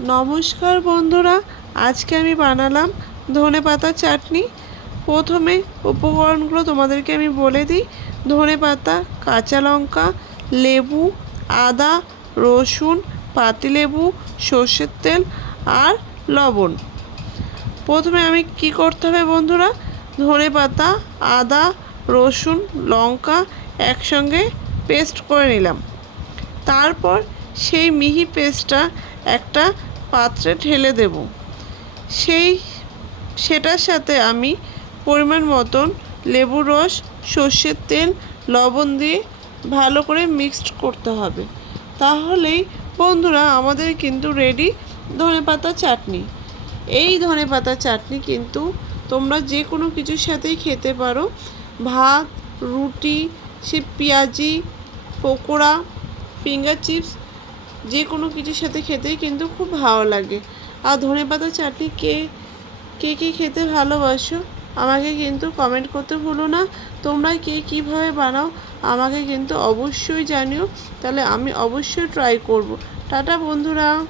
নমস্কার বন্ধুরা, আজকে আমি বানালাম ধনে পাতা চাটনি। প্রথমে উপকরণগুলো তোমাদেরকে আমি বলে দিই। ধনে পাতা, কাঁচা লঙ্কা, লেবু, আদা, রসুন পাতিলেবু সর্ষের তেল আর লবণ। প্রথমে আমি কি করতে হবে বন্ধুরা? ধনে পাতা, আদা, রসুন, লঙ্কা একসঙ্গে পেস্ট করে নিলাম। তারপর সেই মিহি পেস্টটা একটা পাত্রে ঢেলে দেব। সেই, সেটার সাথে আমি পরিমাণ মতন লেবুর রস, সর্ষের তেল, লবণ দিয়ে ভালো করে মিক্সড করতে হবে। তাহলেই বন্ধুরা, আমাদের কিন্তু রেডি ধনেপাতা চাটনি। এই ধনেপাতা চাটনি কিন্তু তোমরা যে কোনো কিছুর সাথেই খেতে পারো। ভাত, রুটি, সে পেঁয়াজি, পকোড়া ফিঙ্গার চিপস যে কোনো কিছুর সাথে খেতেই কিন্তু খুব ভালো লাগে। আর ধনে পাতা চাটনি কে কে কে খেতে ভালোবাসো, আমাকে কিন্তু কমেন্ট করতে ভুলো না। তোমরা কে কীভাবে বানাও, আমাকে কিন্তু অবশ্যই জানিও। তাহলে আমি অবশ্যই ট্রাই করব। টাটা বন্ধুরা।